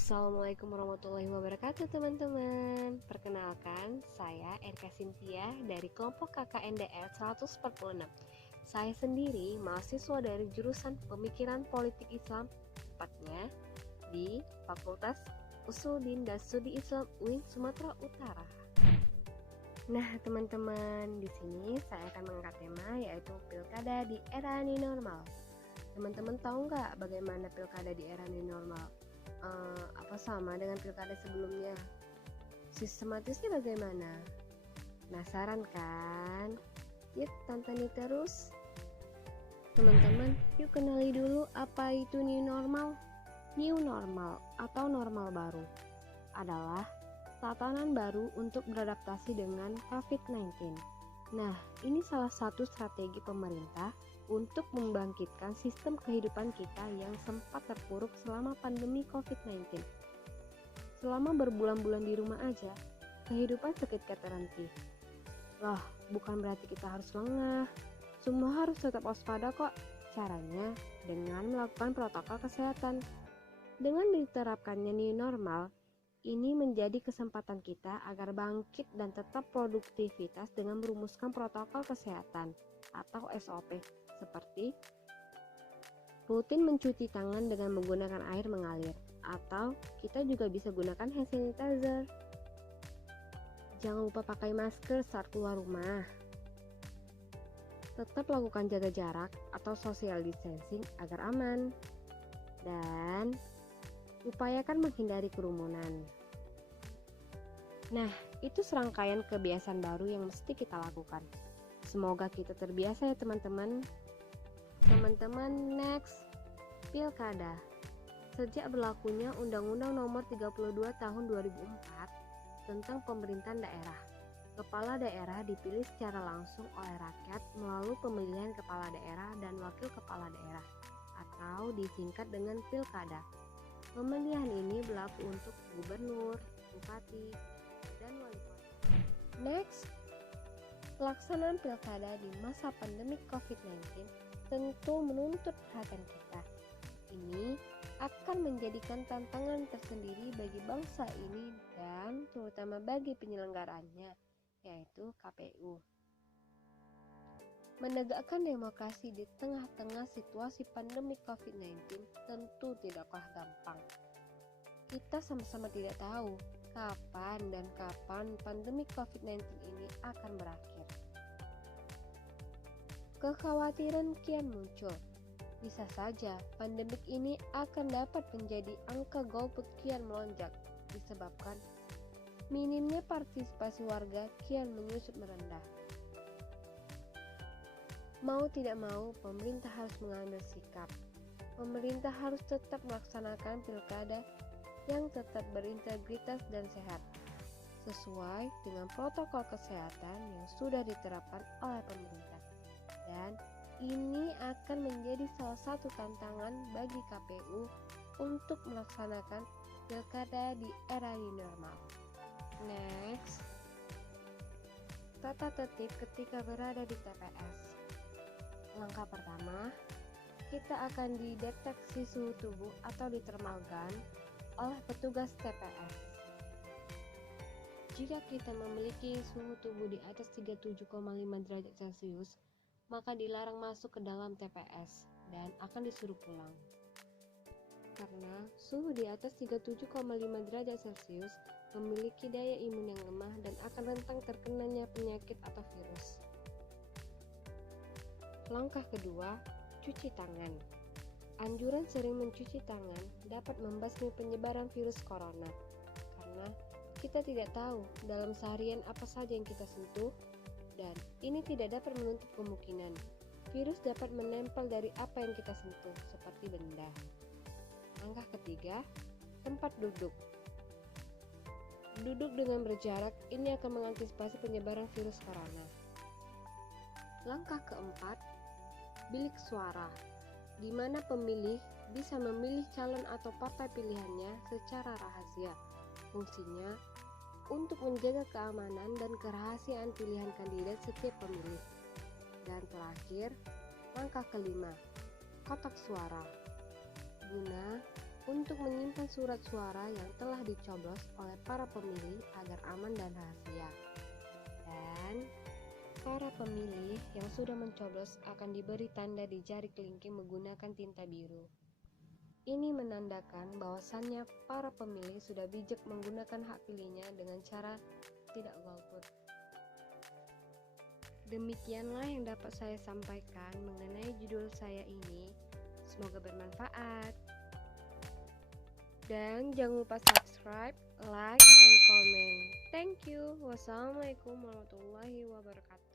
Assalamualaikum warahmatullahi wabarakatuh teman-teman. Perkenalkan, saya Erka Cynthia dari kelompok KKNDR 146. Saya sendiri mahasiswa dari jurusan Pemikiran Politik Islam, tepatnya di Fakultas Usuluddin dan Studi Islam UIN Sumatera Utara. Nah teman-teman, di sini saya akan mengangkat tema yaitu pilkada di era new normal. Teman-teman tahu nggak bagaimana pilkada di era new normal? Apa sama dengan pilkada sebelumnya? Sistematisnya bagaimana? Penasaran kan? Yuk tonton terus. Teman-teman, yuk kenali dulu apa itu new normal. New normal atau normal baru adalah tatanan baru untuk beradaptasi dengan COVID-19. Nah, ini salah satu strategi pemerintah untuk membangkitkan sistem kehidupan kita yang sempat terpuruk selama pandemi COVID-19. Selama berbulan-bulan di rumah aja, kehidupan seketika terhenti. Loh, bukan berarti kita harus lengah. Semua harus tetap waspada kok. Caranya dengan melakukan protokol kesehatan. Dengan diterapkannya new normal, ini menjadi kesempatan kita agar bangkit dan tetap produktivitas dengan merumuskan protokol kesehatan atau SOP seperti rutin mencuci tangan dengan menggunakan air mengalir, atau kita juga bisa gunakan hand sanitizer. Jangan lupa pakai masker saat keluar rumah. Tetap lakukan jaga jarak atau social distancing agar aman. Dan upayakan menghindari kerumunan. Nah, itu serangkaian kebiasaan baru yang mesti kita lakukan. Semoga kita terbiasa ya teman-teman. Teman-teman, next, pilkada. Sejak berlakunya Undang-Undang Nomor 32 Tahun 2004 tentang pemerintahan daerah, kepala daerah dipilih secara langsung oleh rakyat melalui pemilihan kepala daerah dan wakil kepala daerah, atau disingkat dengan pilkada. Pemilihan ini berlaku untuk gubernur, bupati, dan wali kota. Next, pelaksanaan pilkada di masa pandemi COVID-19 tentu menuntut perhatian kita. Ini akan menjadikan tantangan tersendiri bagi bangsa ini dan terutama bagi penyelenggaranya, yaitu KPU. Menegakkan demokrasi di tengah-tengah situasi pandemi COVID-19 tentu tidaklah gampang. Kita sama-sama tidak tahu kapan pandemi COVID-19 ini akan berakhir. Kekhawatiran kian muncul. Bisa saja pandemik ini akan dapat menjadi angka golput kian melonjak disebabkan minimnya partisipasi warga kian menyusut merendah. Mau tidak mau, pemerintah harus mengambil sikap. Pemerintah harus tetap melaksanakan pilkada yang tetap berintegritas dan sehat, sesuai dengan protokol kesehatan yang sudah diterapkan oleh pemerintah. Dan ini akan menjadi salah satu tantangan bagi KPU untuk melaksanakan pilkada di era new normal. Next, tata tertib ketika berada di TPS. Langkah pertama, kita akan dideteksi suhu tubuh atau dithermal gun oleh petugas TPS. Jika kita memiliki suhu tubuh di atas 37,5 derajat Celcius, maka dilarang masuk ke dalam TPS dan akan disuruh pulang. Karena suhu di atas 37,5 derajat Celcius memiliki daya imun yang lemah dan akan rentan terkenanya penyakit atau virus. Langkah kedua, cuci tangan. Anjuran sering mencuci tangan dapat membasmi penyebaran virus corona, karena kita tidak tahu dalam seharian apa saja yang kita sentuh, dan ini tidak dapat menutup kemungkinan virus dapat menempel dari apa yang kita sentuh, seperti benda. Langkah ketiga, tempat duduk. Duduk dengan berjarak, ini akan mengantisipasi penyebaran virus corona. Langkah keempat, bilik suara, di mana pemilih bisa memilih calon atau partai pilihannya secara rahasia. Fungsinya untuk menjaga keamanan dan kerahasiaan pilihan kandidat setiap pemilih. Dan terakhir, langkah kelima, kotak suara, guna untuk menyimpan surat suara yang telah dicoblos oleh para pemilih agar aman dan rahasia. Dan para pemilih yang sudah mencoblos akan diberi tanda di jari kelingking menggunakan tinta biru. Ini menandakan bahwasannya para pemilih sudah bijak menggunakan hak pilihnya dengan cara tidak golput. Demikianlah yang dapat saya sampaikan mengenai judul saya ini. Semoga bermanfaat. Dan jangan lupa subscribe, like, and comment. Thank you. Wassalamualaikum warahmatullahi wabarakatuh.